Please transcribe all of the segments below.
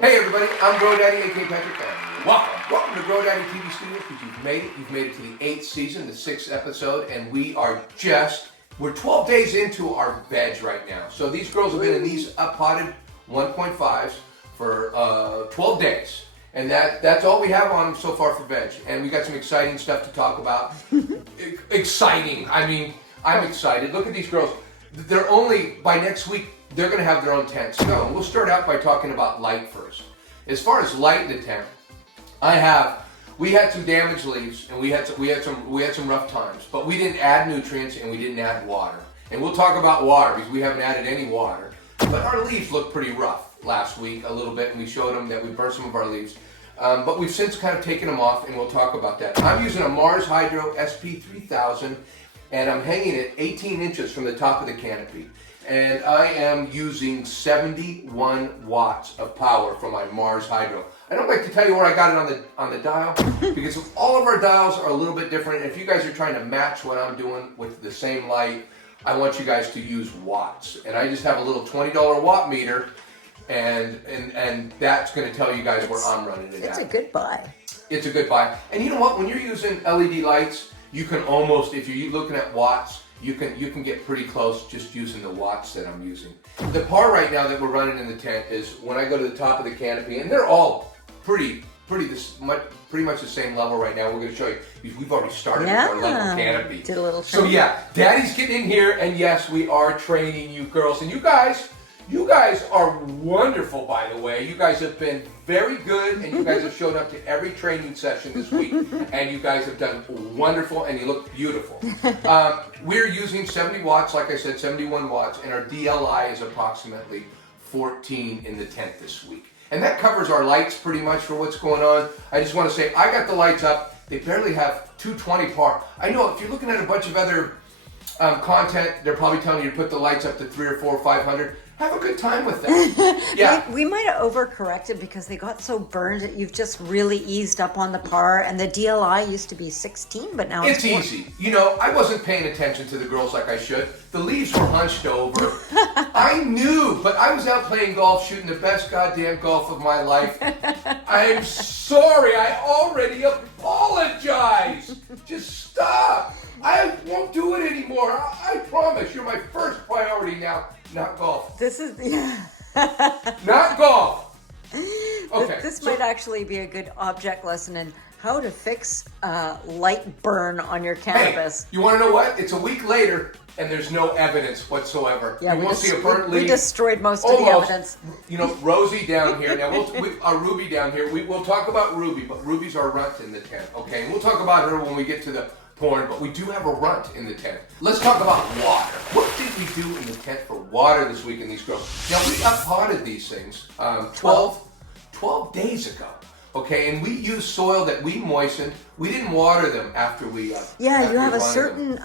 Hey everybody, I'm GrowDaddy, aka Patrick, and welcome to GrowDaddyTV Studios, because you've made it. You've made it to the 8th season, the 6th episode, and we're 12 days into our veg right now. So these girls have been in these up-potted 1.5s for 12 days. And that's all we have on them so far for veg. And we got some exciting stuff to talk about. Exciting, I mean, I'm excited. Look at these girls. They're only, by next week, they're going to have their own tent. So we'll start out by talking about light first. As far as light in the tent, we had some damaged leaves and we had some rough times, but we didn't add nutrients and we didn't add water. And we'll talk about water because we haven't added any water. But our leaves looked pretty rough last week a little bit, and we showed them that we burned some of our leaves. But we've since kind of taken them off, and we'll talk about that. I'm using a Mars Hydro SP3000, and I'm hanging it 18 inches from the top of the canopy. And I am using 71 watts of power from my Mars Hydro. I don't like to tell you where I got it on the dial, because all of our dials are a little bit different. If you guys are trying to match what I'm doing with the same light, I want you guys to use watts. And I just have a little $20 watt meter, and that's going to tell you guys where I'm running it at. It's a good buy. It's a good buy. And you know what? When you're using LED lights, you can almost, if you're looking at watts, you can get pretty close just using the watts that I'm using. The par right now that we're running in the tent is when I go to the top of the canopy, and they're all pretty much the same level right now. We're going to show you because we've already started with our level canopy. Did a little so yeah, Daddy's getting in here, and yes, we are training you girls, and you guys are wonderful, by the way. You guys have been very good, and you guys have showed up to every training session this week, and you guys have done wonderful, and you look beautiful. We're using 70 watts, like I said, 71 watts, and our DLI is approximately 14 in the tent this week. And that covers our lights pretty much for what's going on. I just want to say, I got the lights up. They barely have 220 par. I know if you're looking at a bunch of other content, they're probably telling you to put the lights up to 300 or 400 or 500. Have a good time with that. Yeah. We might have overcorrected because they got so burned that you've just really eased up on the par, and the DLI used to be 16, but now it's easy. You know, I wasn't paying attention to the girls like I should. The leaves were hunched over. I knew, but I was out playing golf, shooting the best goddamn golf of my life. I'm sorry, I already apologize. Just stop. I won't do it anymore. I promise. You're my first priority now. Not golf. This is not golf. Okay. This might actually be a good object lesson in how to fix light burn on your cannabis. Hey, you want to know what? It's a week later, and there's no evidence whatsoever. Yeah, you won't see a burnt leaf. We destroyed most of the evidence. You know, Rosie down here. Now, our Ruby down here. We'll talk about Ruby, but Ruby's our runt in the tent. Okay, and we'll talk about her when we get to the porn, but we do have a runt in the tent. Let's talk about water. What did we do in the tent for water this week in these girls? Now, we up-potted these things 12 days ago. Okay, and we used soil that we moistened. We didn't water them after we you have a certain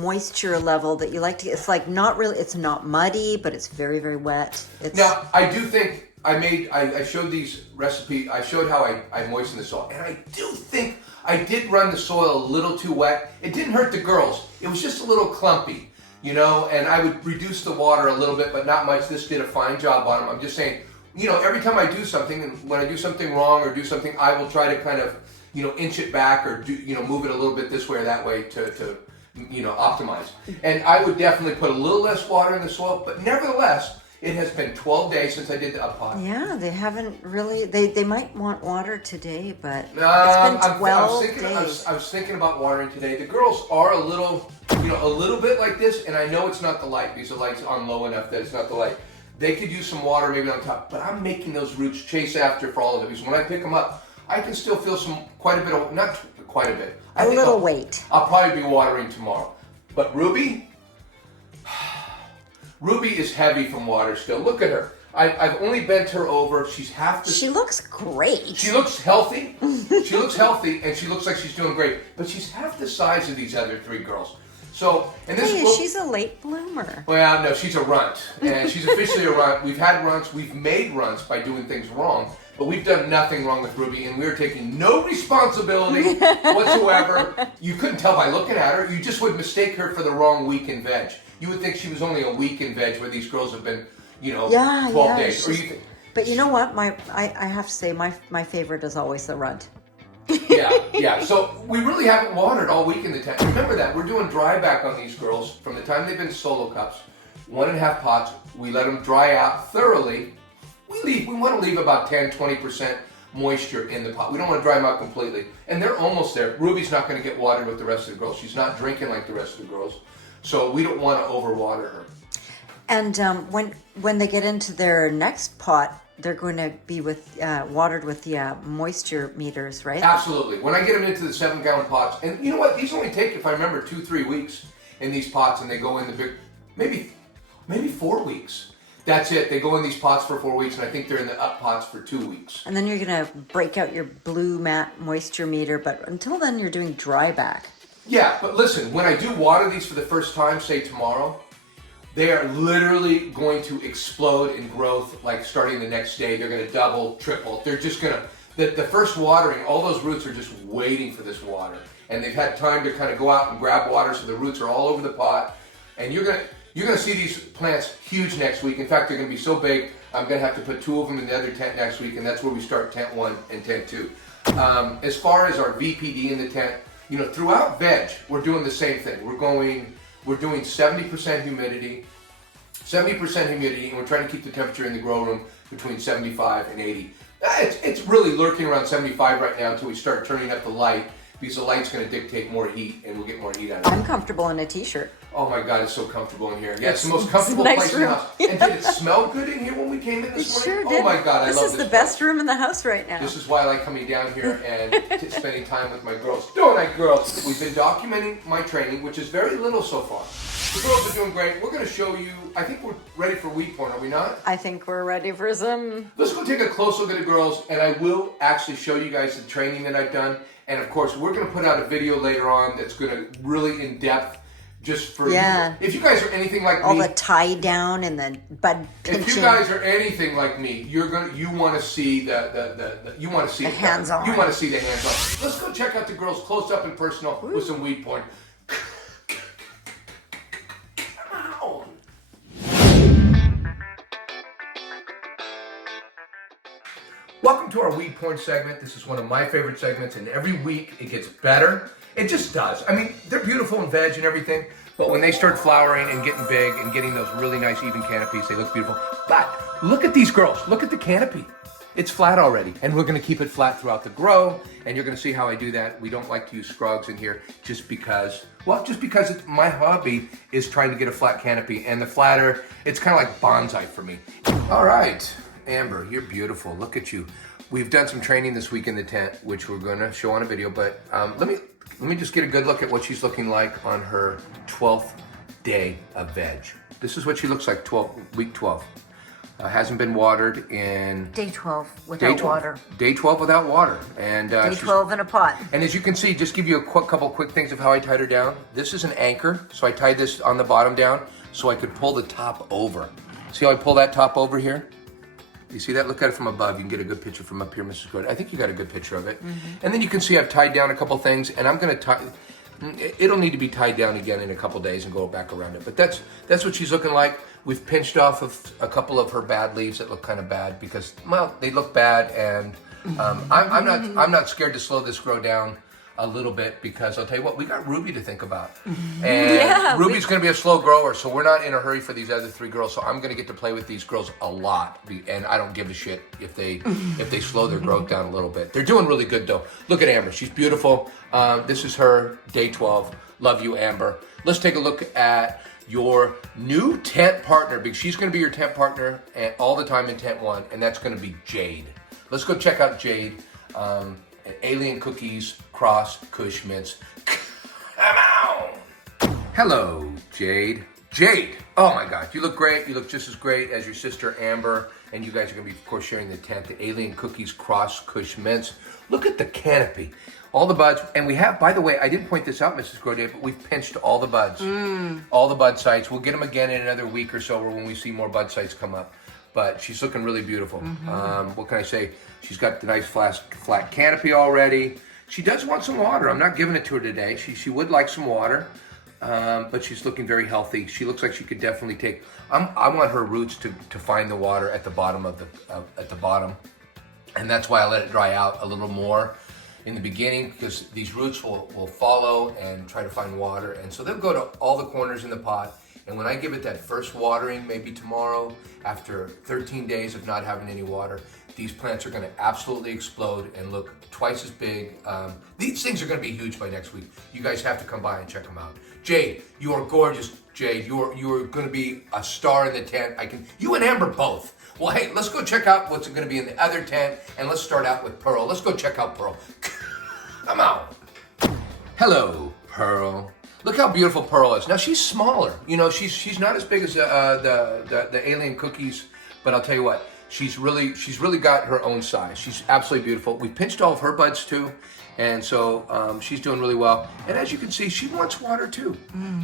moisture level that you like to. It's like not really. It's not muddy, but it's very, very wet. Now, I do think I showed these recipes. I showed how I moistened the soil, and I do think I did run the soil a little too wet. It didn't hurt the girls. It was just a little clumpy, you know, and I would reduce the water a little bit, but not much. This did a fine job on them. I'm just saying, you know, every time I do something, and when I do something wrong or do something, I will try to kind of, you know, inch it back or move it a little bit this way or that way to optimize. And I would definitely put a little less water in the soil, but nevertheless, it has been 12 days since I did the up-pot. Yeah, they haven't really. They might want water today, but it's been 12 days. I was thinking about watering today. The girls are a little bit like this, and I know it's not the light because the light's on low enough that it's not the light. They could use some water maybe on top, but I'm making those roots chase after for all of it because when I pick them up, I can still feel quite a bit. A little weight. I'll probably be watering tomorrow. But Ruby is heavy from water still. Look at her. I've only bent her over. She's half the... She looks great. She looks healthy. She looks healthy, and she looks like she's doing great. But she's half the size of these other three girls. So, and this she's a late bloomer. Well, no, she's a runt. And she's officially a runt. We've had runts. We've made runts by doing things wrong. But we've done nothing wrong with Ruby, and we're taking no responsibility whatsoever. You couldn't tell by looking at her. You just would mistake her for the wrong week in veg. You would think she was only a week in veg where these girls have been, 12 days. Or you think, But you know what? I have to say, my favorite is always the runt. Yeah. So we really haven't watered all week in the tent. Remember that. We're doing dry back on these girls from the time they've been solo cups. 1.5 pots. We let them dry out thoroughly. We want to leave about 10-20% moisture in the pot. We don't want to dry them out completely. And they're almost there. Ruby's not going to get watered with the rest of the girls. She's not drinking like the rest of the girls. So we don't want to overwater her. And when they get into their next pot, they're going to be watered with the moisture meters, right? Absolutely. When I get them into the 7-gallon pots, and you know what? These only take, if I remember, 2-3 weeks in these pots, and they go in the big, maybe 4 weeks. That's it. They go in these pots for 4 weeks, and I think they're in the up pots for 2 weeks. And then you're going to break out your blue mat moisture meter, but until then you're doing dry back. Yeah, but listen, when I do water these for the first time, say tomorrow, they are literally going to explode in growth, like starting the next day. They're going to double, triple. They're just going to, the first watering, all those roots are just waiting for this water. And they've had time to kind of go out and grab water, so the roots are all over the pot. And you're going to see these plants huge next week. In fact, they're going to be so big, I'm going to have to put 2 of them in the other tent next week, and that's where we start tent 1 and tent 2. As far as our VPD in the tent, you know, throughout veg, we're doing the same thing. We're doing 70% humidity, and we're trying to keep the temperature in the grow room between 75 and 80. It's really lurking around 75 right now until we start turning up the light, because the light's going to dictate more heat, and we'll get more heat out of it. I'm comfortable in a t-shirt. Oh my God, it's so comfortable in here. Yeah, it's the most comfortable place in the house. And did it smell good in here when we came in this morning? Sure did. Oh my God, I love this. This is the best room in the house right now. This is why I like coming down here and spending time with my girls. Don't I, girls? We've been documenting my training, which is very little so far. The girls are doing great. We're going to show you, I think we're ready for weed porn, are we not? I think we're ready for some... Let's go take a close look at the girls, and I will actually show you guys the training that I've done. And of course, we're going to put out a video later on that's going to really in-depth just for you. If you guys are anything like me, all the tie down and the bud pinching. If you guys are anything like me, you want to see the hands on. You want to see the hands on. Let's go check out the girls close up and personal with some weed porn. Come on. Welcome to our weed porn segment. This is one of my favorite segments, and every week it gets better. It just does. I mean, they're beautiful in veg and everything, but when they start flowering and getting big and getting those really nice even canopies, they look beautiful. But look at these girls. Look at the canopy. It's flat already, and we're going to keep it flat throughout the grow, and you're going to see how I do that. We don't like to use scrugs in here just because my hobby is trying to get a flat canopy, and the flatter, it's kind of like bonsai for me. All right, Amber, you're beautiful. Look at you. We've done some training this week in the tent, which we're going to show on a video, but let me just get a good look at what she's looking like on her 12th day of veg. This is what she looks like week 12. Hasn't been watered in... Day 12 without water. Day 12 without water. And Day 12 in a pot. And as you can see, just give you a couple quick things of how I tied her down. This is an anchor, so I tied this on the bottom down so I could pull the top over. See how I pull that top over here? You see that? Look at it from above. You can get a good picture from up here, Mrs. Good. I think you got a good picture of it. Mm-hmm. And then you can see I've tied down a couple things, and I'm going to tie... It'll need to be tied down again in a couple days and go back around it. But that's what she's looking like. We've pinched off of a couple of her bad leaves that look kind of bad because, well, they look bad, and I'm not scared to slow this grow down a little bit because I'll tell you what, we got Ruby to think about. And Ruby's going to be a slow grower, so we're not in a hurry for these other 3 girls. So I'm going to get to play with these girls a lot, and I don't give a shit if they slow their growth down a little bit. They're doing really good though. Look at Amber, she's beautiful. This is her day 12. Love you, Amber. Let's take a look at your new tent partner, because she's going to be your tent partner all the time in tent 1, and that's going to be Jade. Let's go check out Jade. Alien Cookies Cross Kush Mints. Come on! Hello, Jade. Jade! Oh my God, you look great. You look just as great as your sister Amber, and you guys are going to be, of course, sharing the tent. The Alien Cookies Cross Kush Mints. Look at the canopy. All the buds, and we have, by the way, I didn't point this out, Mrs. GrowDaddy, but we've pinched all the buds. All the bud sites. We'll get them again in another week or so, or when we see more bud sites come up. But she's looking really beautiful. What can I say? She's got the nice flat canopy already. She does want some water. I'm not giving it to her today. She would like some water. but she's looking very healthy. She looks like she could definitely take. I want her roots to find the water at the bottom at the bottom, and that's why I let it dry out a little more in the beginning, because these roots will follow and try to find water, and so they'll go to all the corners in the pot. And when I give it that first watering, maybe tomorrow, after 13 days of not having any water, these plants are going to absolutely explode and look twice as big. These things are going to be huge by next week. You guys have to come by and check them out. Jade, you are gorgeous. Jade, you are going to be a star in the tent. You and Amber both. Well, hey, let's go check out what's going to be in the other tent, and let's start out with Pearl. Let's go check out Pearl. Come on. Hello, Pearl. Look how beautiful Pearl is. Now she's smaller. You know, she's not as big as the alien cookies, but I'll tell you what, she's really got her own size. She's absolutely beautiful. We pinched all of her buds too, and so she's doing really well. And as you can see, she wants water too.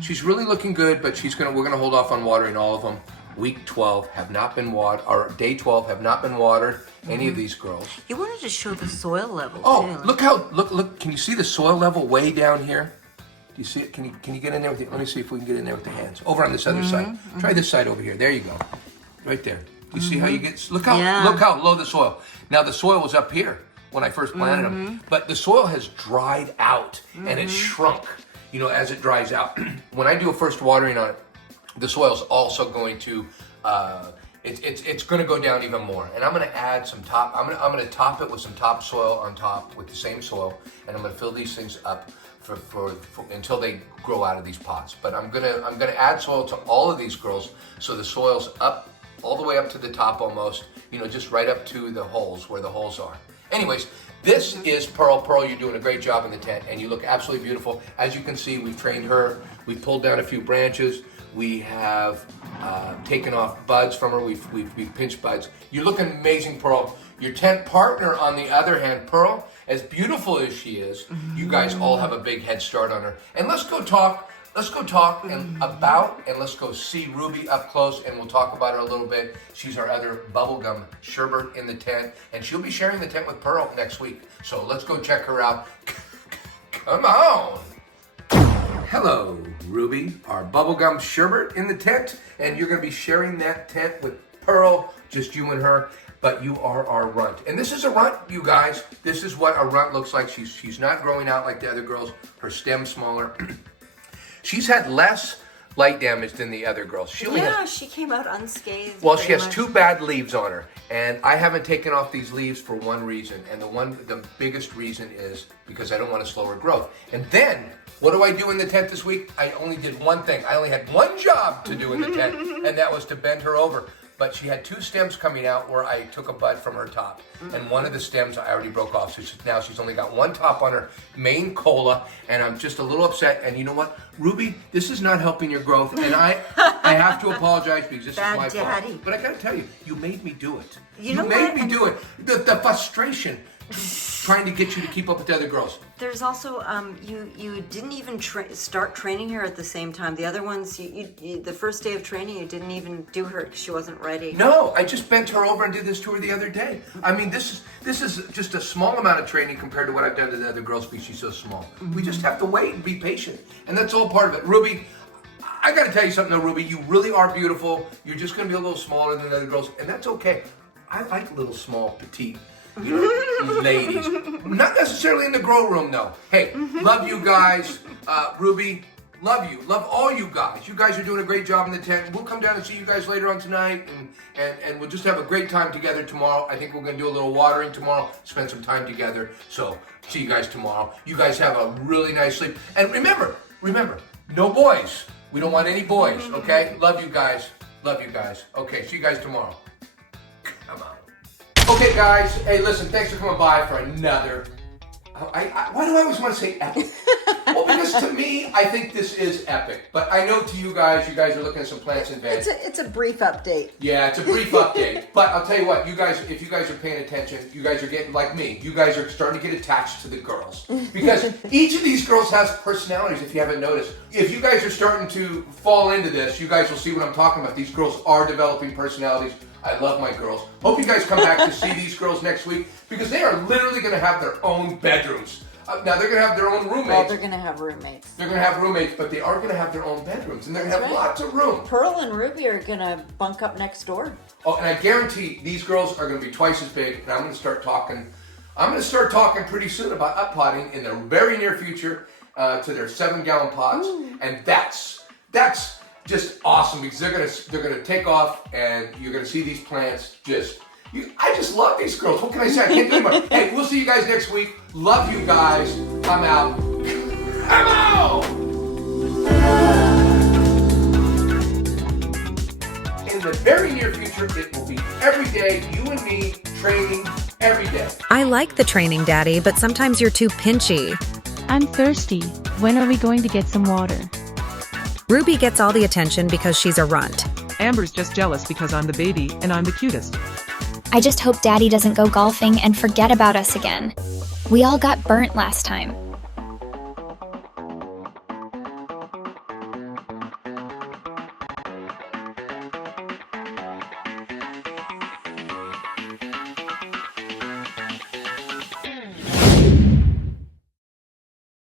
She's really looking good, but we're gonna hold off on watering all of them. Week 12 have not been watered, or day 12 have not been watered. Any of these girls. You wanted to show the soil level. Oh, too. look! Can you see the soil level way down here? Do you see it? Can you get in there with it? Let me see if we can get in there with the hands. Over on this other side. Try this side over here. There you go. Right there. Do you see how you get? Look how low the soil. Now the soil was up here when I first planted them, but the soil has dried out and it's shrunk. You know, as it dries out. When I do a first watering on it, the soil's also going to. It's going to go down even more, and I'm going to add some top. I'm going to top it with some topsoil on top with the same soil, and I'm going to fill these things up for until they grow out of these pots. But I'm gonna add soil to all of these girls, so the soil's up all the way up to the top almost. You know, just right up to the holes where the holes are. Anyways, this is Pearl. Pearl, you're doing a great job in the tent, and you look absolutely beautiful. As you can see, we've trained her. We've pulled down a few branches. We have taken off buds from her. We've pinched buds. You're looking amazing, Pearl. Your tent partner, on the other hand, Pearl, as beautiful as she is, you guys all have a big head start on her. And let's go talk and let's go see Ruby up close, and we'll talk about her a little bit. She's our other Bubblegum Sherbert in the tent, and she'll be sharing the tent with Pearl next week. So let's go check her out. Come on. Hello, Ruby, our Bubblegum Sherbert in the tent, and you're going to be sharing that tent with Pearl, just you and her. But you are our runt. And this is a runt, you guys. This is what a runt looks like. She's not growing out like the other girls. Her stem's smaller. She's had less light damage than the other girls. She came out unscathed. Well, she has 2 bad leaves on her. And I haven't taken off these leaves for one reason. And the biggest reason is because I don't want to slow her growth. And then, what do I do in the tent this week? I only did one thing. I only had one job to do in the tent, and that was to bend her over. But she had 2 stems coming out where I took a bud from her top. And one of the stems I already broke off. So now she's only got 1 top on her main cola. And I'm just a little upset. And you know what? Ruby, this is not helping your growth. And I have to apologize because this is my fault. But I got to tell you, you made me do it. You made me do it. The frustration trying to get you to keep up with the other girls. There's also you didn't even start training her at the same time. The other ones, the first day of training, you didn't even do her because she wasn't ready. No, I just bent her over and did this to her the other day. I mean, this is just a small amount of training compared to what I've done to the other girls because she's so small. We just have to wait and be patient, and that's all part of it. Ruby, I got to tell you something though, Ruby. You really are beautiful. You're just going to be a little smaller than the other girls, and that's okay. I like little, small, petite. You know, ladies. Not necessarily in the grow room, though. Hey, love you guys. Ruby, love you. Love all you guys. You guys are doing a great job in the tent. We'll come down and see you guys later on tonight, and we'll just have a great time together tomorrow. I think we're going to do a little watering tomorrow, spend some time together. So, see you guys tomorrow. You guys have a really nice sleep. And remember, no boys. We don't want any boys, okay? Love you guys. Love you guys. Okay, see you guys tomorrow. Come on. Okay, guys. Hey, listen, thanks for coming by for another... why do I always want to say epic? Well, because to me, I think this is epic. But I know to you guys are looking at some plants in bed. It's a brief update. Yeah, it's a brief update. But I'll tell you what, you guys, if you guys are paying attention, you guys are getting, like me, you guys are starting to get attached to the girls. Because each of these girls has personalities, if you haven't noticed. If you guys are starting to fall into this, you guys will see what I'm talking about. These girls are developing personalities. I love my girls. Hope you guys come back to see these girls next week because they are literally going to have their own bedrooms. Now they're going to have their own roommates. Well, they're going to have roommates. They're going to have roommates, but they are going to have their own bedrooms, and they're going to have lots of room. Pearl and Ruby are going to bunk up next door. Oh, and I guarantee these girls are going to be twice as big, and I'm going to start talking. I'm going to start talking pretty soon about up-potting in the very near future to their 7-gallon pots, and that's just awesome because they're going to take off, and you're going to see these plants just. I just love these girls. What can I say? I can't do anymore. Hey, we'll see you guys next week. Love you guys. I'm out. I'm out! In the very near future, it will be every day, you and me training every day. I like the training, Daddy, but sometimes you're too pinchy. I'm thirsty. When are we going to get some water? Ruby gets all the attention because she's a runt. Amber's just jealous because I'm the baby and I'm the cutest. I just hope Daddy doesn't go golfing and forget about us again. We all got burnt last time.